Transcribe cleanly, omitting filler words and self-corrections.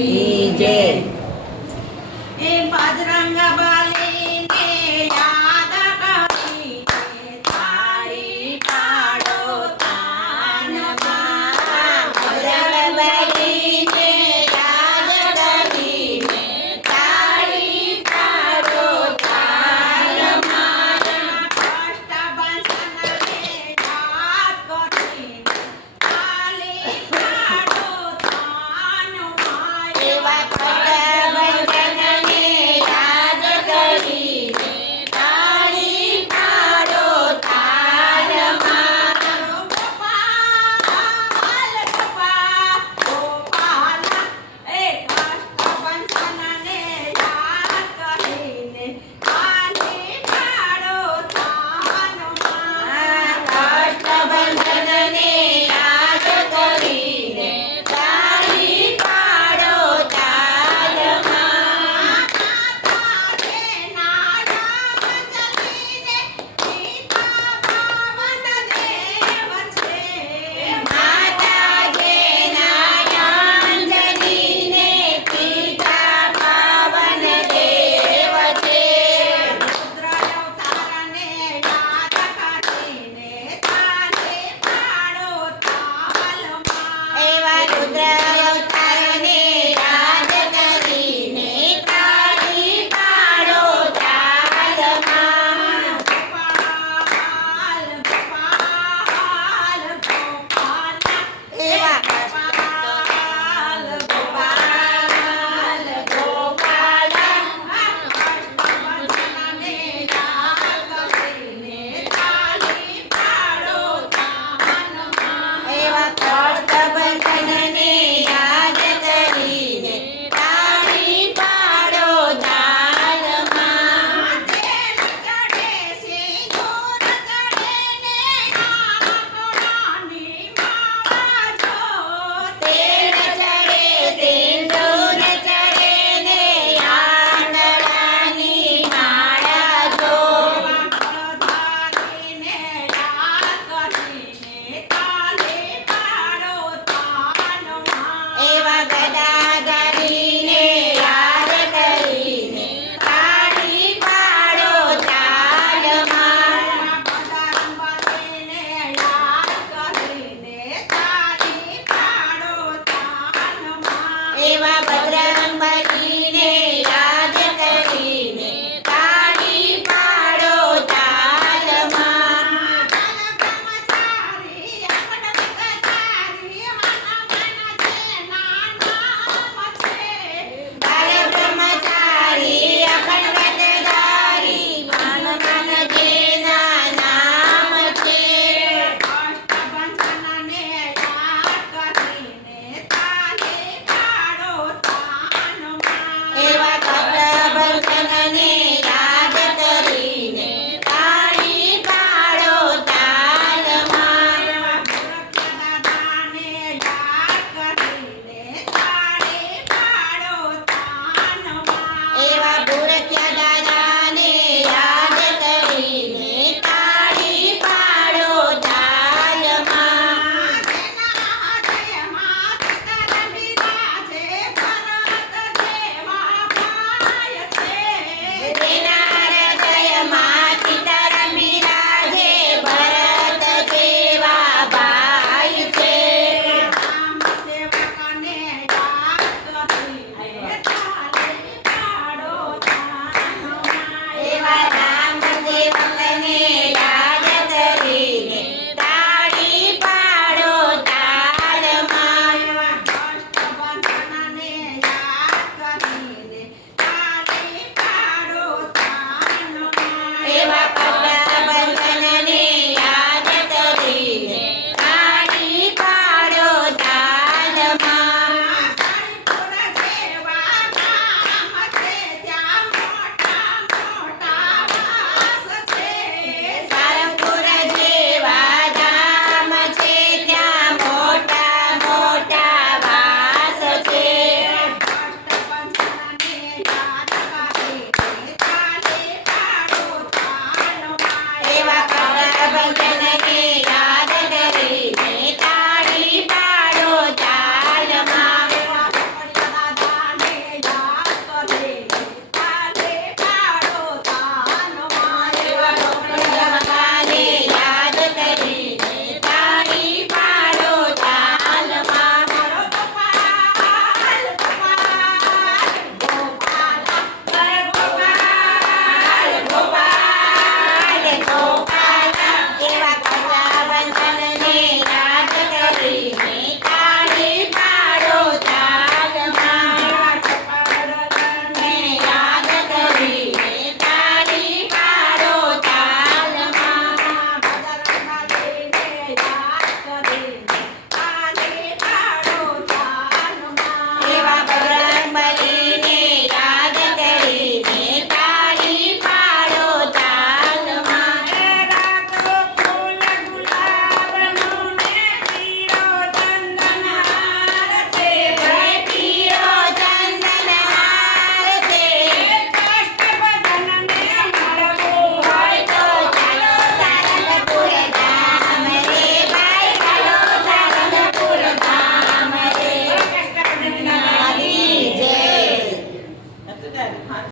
કી જય। એ બજરંગ બલીને યાદ કરીને તાળી પાડો તાનમાં। બજરંગ બલીને યાદ કરીને તાળી પાડો તાનમાં। કષ્ટભંજનને યાદ કરીને તાળી પાડો તાનમાં। એવા કષ્ટભંજનને યાદ કરીને તાળી પાડો તારમાં। ગોપાલ ગોપાલ એ કષ્ટભંજનને યાદ કરીને તાળી પાડો તાનમાં। કષ્ટભંજનને યાદ કરીને તાળી પાડો તારમાં। માતા જે નારાયણ જલીને પિતા પાવન દેવ છે। માતા જે રુદ્ર અવતારને યાદ કરીને તાળી પાડો તાલમાં। એવા ગોપાલ ગોપાલ ગોપાલ કષ્ટભંજનને યાદ કરીને તાળી પાડો તાલમાં। એવા કષ્ટભંજનને યાદ કરીને તાળી પાડો તાલમાં। તેલ ચડે સિંદૂર ચડે ને નાનકડાની માળા જો। તેલ ચડે સિંદૂર ચડે ને આંગળાની માળા જો। ગળધારીને યાદ કરીને તાળી પાડો તાલમાં। એવા ગદાધરીને યાદ કરીને તાળી પાડો તાલમાં। બજરંગબલીને યાદ કરીને તાળી પાડો તાલમાં। એવા